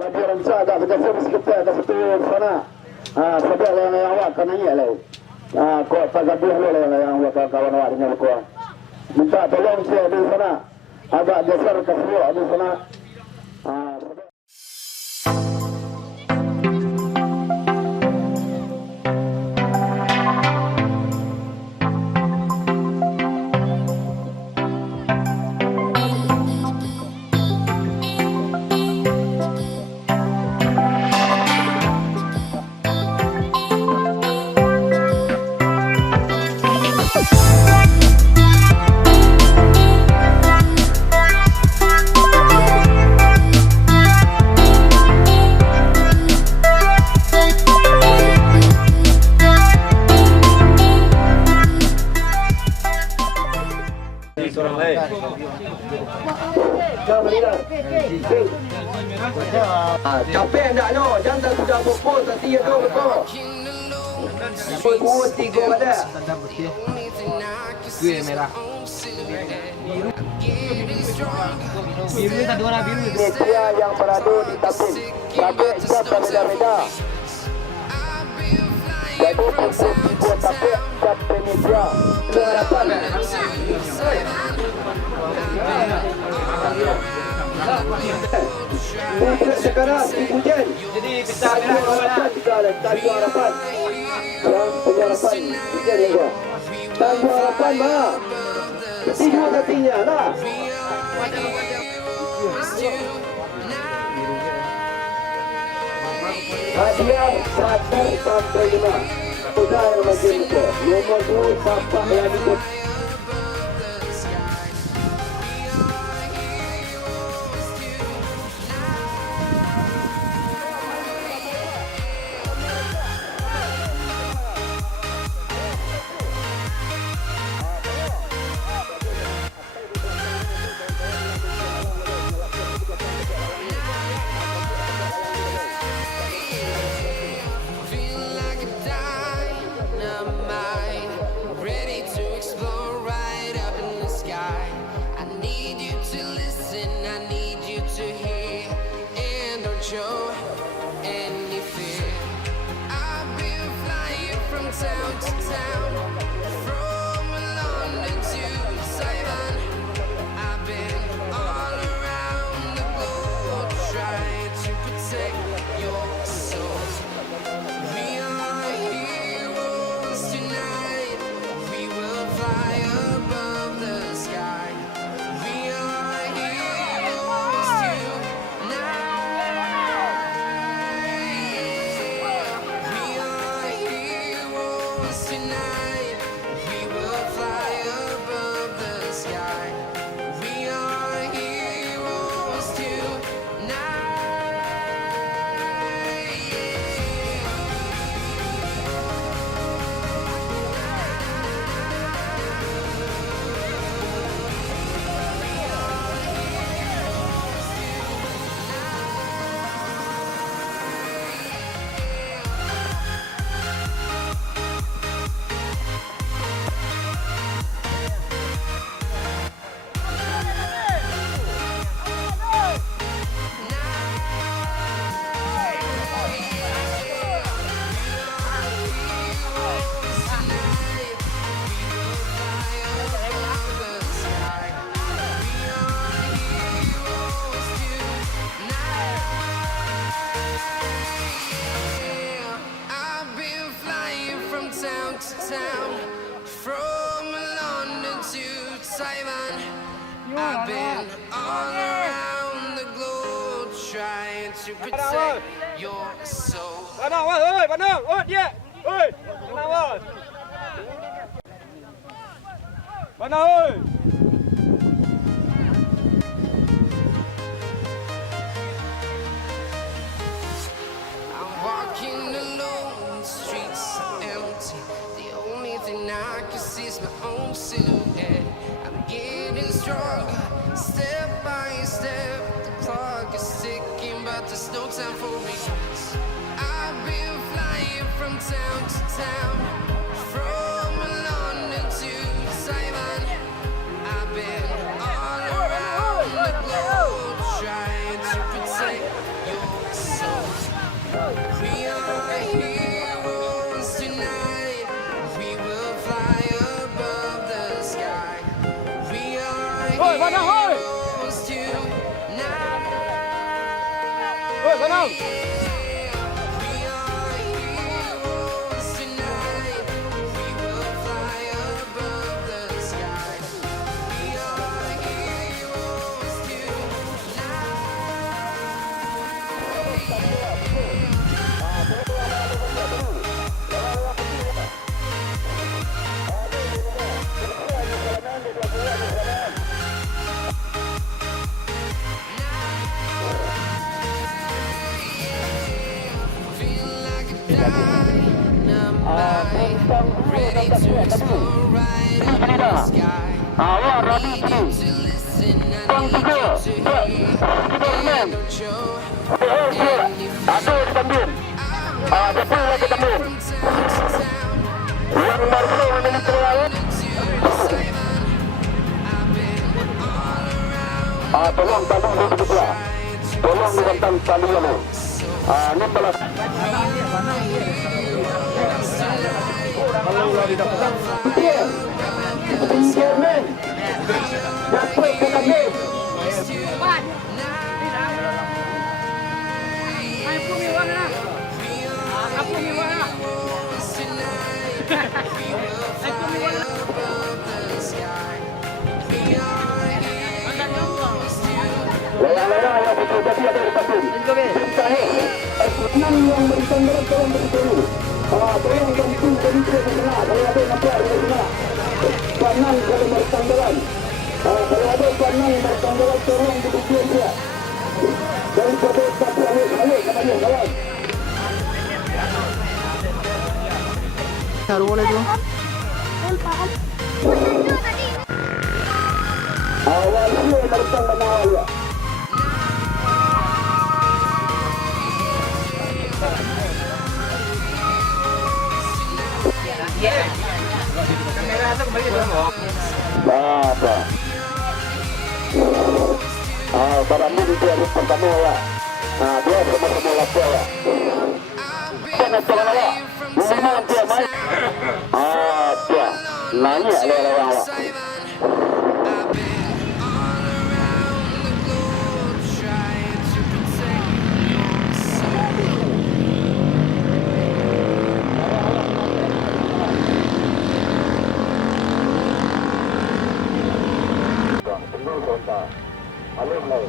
Lagi Rangka agak bergeser sikit ada satu sana. Sebab layang-layang awak kena iya lah. Kau tak gaduh lah layang-layang awak kawan awak dengan kau. Minta tolong saya di sana. Agak geser ke sebelah di sana. Capek enggak no? Jangan sudah pukul tadi ada betul. Pukul 3 ada. Gue merah. Biru tadi warna biru. Pria yang beradu di tapis. Tapis siap berbeda-beda. Jadi pukul tapis siap Indonesia. Harapan. Hingga sekarang hujan. Jadi pita merah harapan sekarang tanpa harapan. Yang punya harapan hujan juga. Tanpa harapan mah. Ketiga katanya lah. Hadiah 100 sampai 5. Sudah yang bagian itu. Nomor 2 sampah yang ikut. I've been all around the globe trying to protect your soul. Padang, oi, padang, oi dia, oi, padang, oi, padang, oi. I'm walking alone, the streets are empty. The only thing I can see is my own silhouette. I'm getting stronger, step by step. The clock is ticking, but there's no time for me. I've been flying from town to town, from London to Taiwan. I've been all around the globe trying to protect your Oh, sana. Tolong tabung dulu juga. Tolong direntang tali lalu. 16. Kalau lari dapat. Tinggalkan. Dapat kami. Aku miwana. Aku miwana. Aku miwana. Layang-layang yang betul-betul ada di pasir. Enam yang bertanggalan tolong beritahu. Tolong bantu berita di sana. Kalau ada nampak di sana. Panang kalau bertanggalan. Kalau ada panang bertanggalan tolong dibuat dia. Daripada satu alik katanya kawan. Taruh boleh tu. Awal dia bertanggalan awal ya. Kamera tu kembali tengok. Apa? Barang ini dia harus pertama ya. Dia sama-sama lapor ya. Jangan jangan ya. Memang dia main. Dia nanya lewat awak. Oleh.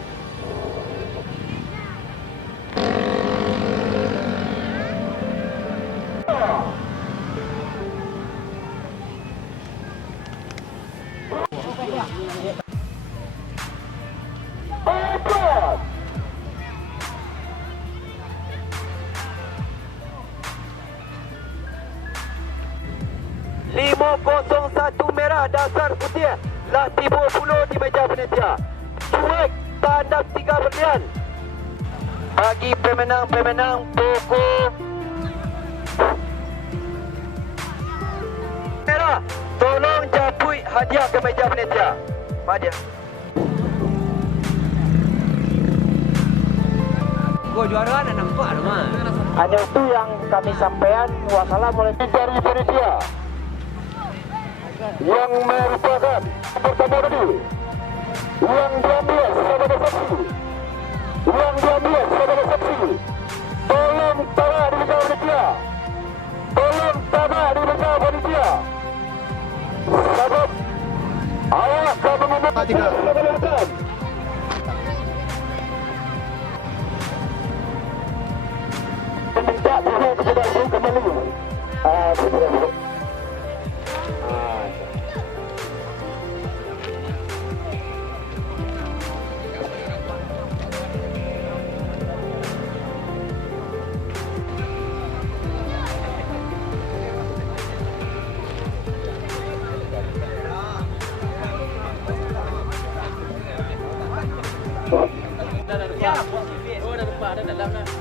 Satu merah dasar putih lah tiba puluh di meja penitia. Cuek tandap 3 berlian bagi pemenang-pemenang pokok merah. Tolong japui hadiah ke meja penitia. Hadiah. Gua juara nak nampak tu mah. Hanya itu yang kami sampaikan. Wassalamualaikum Dari panitia yang merupakan pertama tadi yang diambil sebagai saksi, tolong tanah di meja panitia, sebab awak akan mengumumkan kemerdekaan. Minta dulu kepada ibu kembali.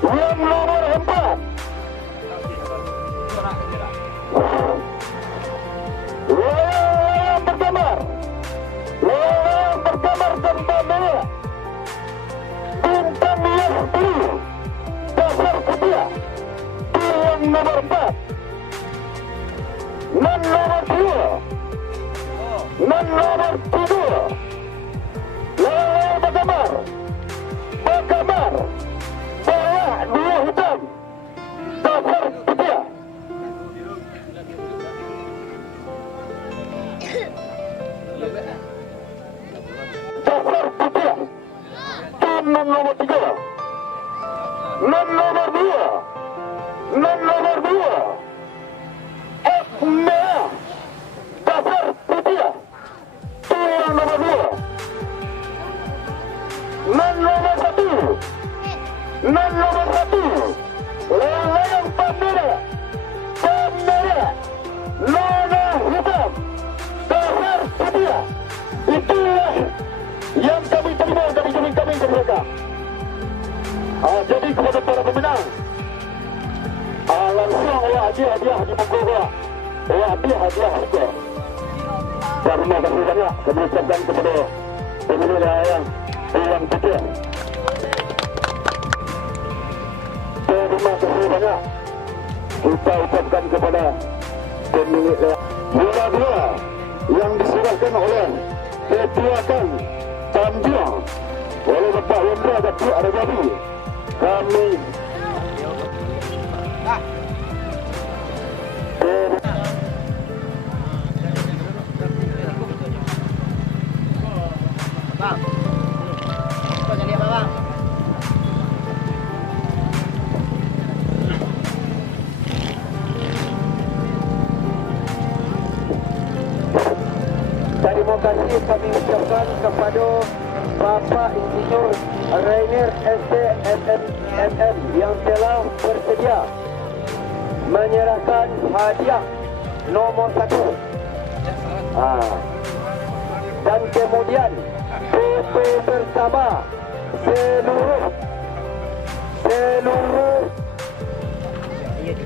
Yang nomor 4 Layang bergambar gambar merah bintang yang biru dasar putih. Yang nomor 4 dan nomor 2 dan nomor 3 layang bergambar bahwa Non nomor 2. Non nomor 2. Memeriahkan dasar putih. Yang nomor 2. Non nomor 1. Non nomor 1. Layang-layang Pemuda. Pemuda. Lona hitam. Dasar putih. Itulah yang kami terima dari kami ke mereka. Jadi kepada para pemenang, langsung hadiah dimonggo. Hadiah juga. Terima kasih banyak kami ucapkan kepada pemilik layang yang putih. Terima kasih banyak kita ucapkan kepada pemilik layang. Bola 2 yang diserahkan oleh Memeriahkan Panjang oleh Bapak Wendra Datuk Arabi. Kami Bang. Kau jadi apa, Bang? Terima kasih kami ucapkan kepada Bapak Insinyur Rainer SDMM yang telah bersedia menyerahkan hadiah nomor 1. Dan kemudian foto bersama seluruh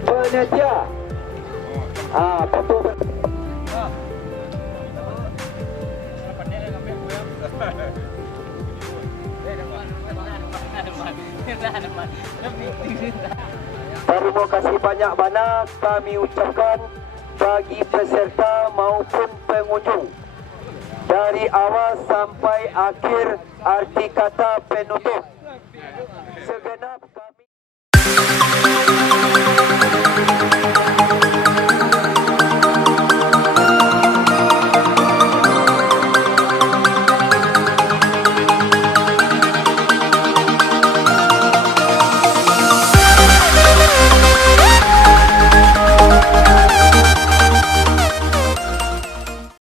panitia. Foto Terima kasih banyak-banyak kami ucapkan bagi peserta maupun pengunjung dari awal sampai akhir arti kata penutup. Segenap